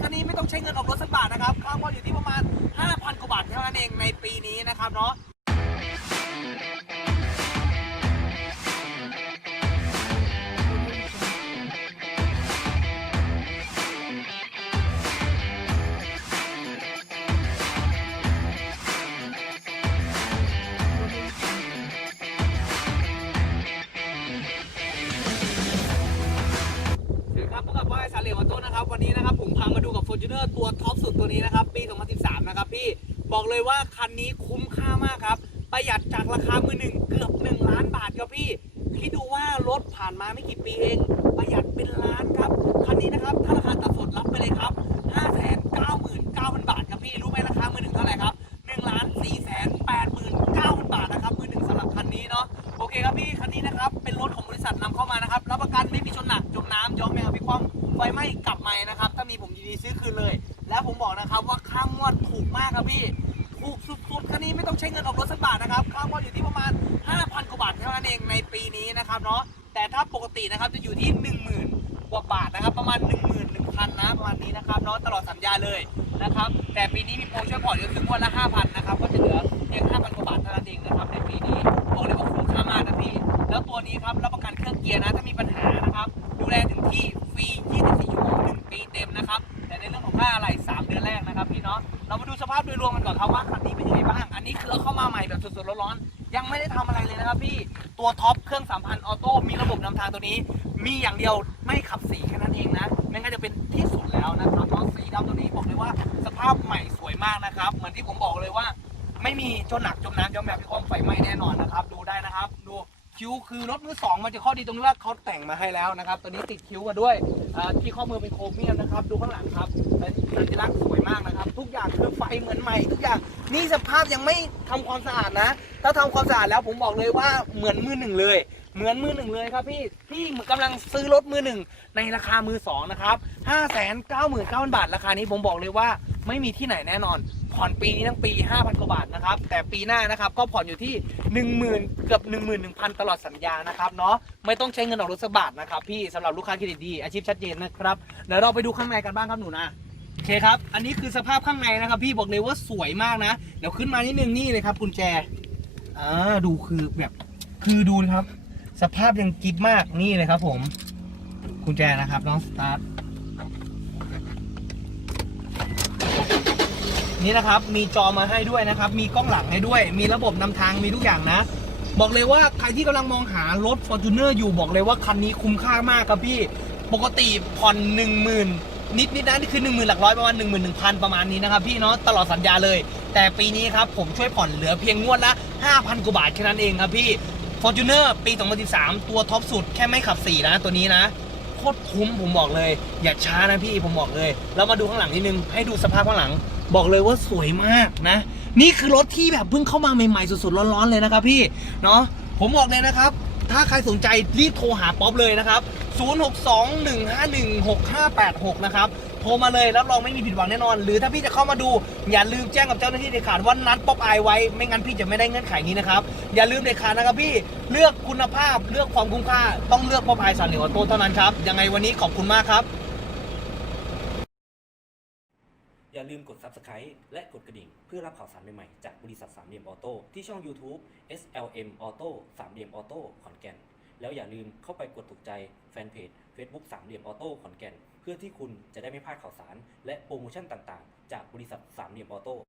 คันนี้ไม่ต้องใช้เงินออกรถสักบาทนะครับค่าผ่อนอยู่ที่ประมาณ 5,000 กว่าบาทเท่านั้นเองในปีนี้นะครับเนาะ พามาดูกับ Fortuner ตัวท็อปสุดตัวนี้นะครับ ปี 2013 นะครับพี่ บอกเลยว่าคันนี้คุ้มค่ามากครับ ประหยัดจากราคามือหนึ่งเกือบ 1 ล้านบาทครับพี่ คิดดูว่ารถผ่านมาไม่กี่ปีเอง ประหยัดเป็นล้านครับ คันนี้นะครับ ถ้าราคาตัดสดรับไปเลยครับ 599,000 บาทครับพี่ รู้ไหมราคามือหนึ่งเท่าไหร่ครับ1ล้าน489,000บาทนะครับ มือหนึ่งสำหรับคันนี้เนาะ โอเคครับพี่ คันนี้นะครับ เป็นรถของบริษัทนำเข้ามานะครับ รับประกันไม่มีชนหนัก จมน้ำย้อมแมวพี่คว่ำไฟไหม้กลับใหม่นะครับ มีผมยินดีซื้อคืนเลย แล้วผมบอกนะครับว่าค่างวดถูกมากครับพี่ ถูกสุดๆคันนี้ไม่ต้องใช้เงินออกรถสักบาทนะครับ ค่างวดอยู่ที่ประมาณ 5,000 กว่าบาทเท่านั้นเองในปีนี้นะครับเนาะ แต่ถ้าปกตินะครับจะอยู่ที่ 10,000 กว่าบาทนะครับ ประมาณ 1 1 0 0 0นะประมาณนี้นะครับเนาะตลอดสัญญาเลยนะครับ แต่ปีนี้มีโปรช่วยผ่อนก็คืองวดละ 5,000 นะครับ ก็จะเหลือเพียง5,000 กว่าบาทเท่านั้นเองนะครับในปีนี้ นะครับพี่เนาะเรามาดูสภาพโดยรวมกันก่อนครับว่าคันนี้เป็นยังไงบ้างอันนี้คือเอาเข้ามาใหม่แบบสดๆร้อนๆยังไม่ได้ทำอะไรเลยนะครับพี่ตัวท็อปเครื่อง3,000ออโต้มีระบบนำทางตัวนี้ มีอย่างเดียวไม่ขับสีแค่นั้นเองนะไม่งั้นจะเป็นที่สุดแล้วนะครับเพราะสีดำตัวนี้บอกเลยว่าสภาพใหม่สวยมากนะครับ เหมือนที่ผมบอกเลยว่า ไม่มีจนหนักจมน้ำจมแบบพี่คอมไฟไหม้แน่นอนนะครับ ดูได้นะครับดูคิ้วคือรถมือสองมันจะข้อดีตรงที่ว่าเขาแต่งมาให้แล้วนะครับตัวนี้ติดคิ้วมาด้วยที่ข้อมือเป็นโครเมียมนะครับ ดูข้างหลังครับสัญลักษณ์สวยมากนะ เหมือนใหม่ทุกอย่าง นี่สภาพยังไม่ทำความสะอาดนะ ถ้าทำความสะอาดแล้วผมบอกเลยว่าเหมือนมือหนึ่งเลย เหมือนมือหนึ่งเลยครับพี่พี่กำลังซื้อรถมือหนึ่งในราคามือสองนะครับห้าแสนเก้าหมื่นเก้าพันบาทราคานี้ผมบอกเลยว่าไม่มีที่ไหนแน่นอน ผ่อนปีนี้ทั้งปี 5,000 กว่าบาทนะครับ แต่ปีหน้านะครับก็ผ่อนอยู่ที่ 10,000เกือบ11,000 ตลอดสัญญานะครับเนาะไม่ต้องใช้เงินออกรถสักบาทนะครับพี่สำหรับลูกค้าเครดิตดีอาชีพชัดเจนนะครับเดี๋ยวเราไปดูข้างในกันบ้างครับหนูนะ โอเคครับ อันนี้คือสภาพข้างในนะครับ พี่บอกเลยว่าสวยมากนะ เดี๋ยวขึ้นมานิดนึงนี่เลยครับกุญแจ อ่า ดูคือแบบคือดูนะครับ สภาพยังกิ๊บมากนี่เลยครับ ผมกุญแจนะครับน้องสตาร์ทนี่นะครับ มีจอมาให้ด้วยนะครับ มีกล้องหลังให้ด้วย มีระบบนำทางมีทุกอย่างนะ บอกเลยว่าใครที่กำลังมองหารถ Fortuner อยู่บอกเลยว่าคันนี้คุ้มค่ามากครับพี่ ปกติผ่อน1 0,000นิ ดนิดๆนะนี่คือ1 0,000หลักร้อยประมาณ 1 1 0 0 0 ประมาณนี้นะครับพี่เนาะตลอดสัญญาเลย แต่ปีนี้ครับผมช่วยผ่อนเหลือเพียงงวดละ 5,000 กว่าบาทแค่นั้นเองครับพี่ Fortuner ปี 2013 ตัวท็อปสุดแค่ไม่ขับ 4 นะ ตัวนี้นะโคตรคุ้มผมบอกเลย อย่าช้านะพี่ผมบอกเลยแล้วมาดูข้างหลังนิดนึงให้ดูสภาพข้างหลัง บอกเลยว่าสวยมากนะ นี่คือรถที่แบบเพิ่งเข้ามาใหม่ๆสดๆร้อนๆเลยนะครับพี่เนาะผมบอกเลยนะครับ ถ้าใครสนใจรีบโทรหาป๊อปเลยนะครับ 0621516586 นะครับโทรมาเลยรับรองไม่มีผิดหวังแน่นอน หรือถ้าพี่จะเข้ามาดูอย่าลืมแจ้งกับเจ้าหน้าที่เด็ดขาดว่านัดป๊อปอายไว้ไม่งั้นพี่จะไม่ได้เงื่อนไขนี้นะครับอย่าลืมเด็ดขาดนะครับพี่เลือกคุณภาพเลือกความคุ้มค่าต้องเลือกป๊อปอายสารเหลวออโต้เท่านั้นครับยังไงวันนี้ขอบคุณมากครับ อย่าลืมกด Subscribe และกดกระดิ่ง เพื่อรับข่าวสารใหม่ๆ จากบริษัทสามเหลี่ยมออโต้ที่ช่อง YouTube SLM Auto สามเหลี่ยมออโต้ขอนแก่น แล้วอย่าลืมเข้าไปกดถูกใจแฟนเพจ Facebook สามเหลี่ยมออโต้ขอนแก่น เพื่อที่คุณจะได้ไม่พลาดข่าวสาร และโปรโมชั่นต่างๆ จากบริษัทสามเหลี่ยมออโต้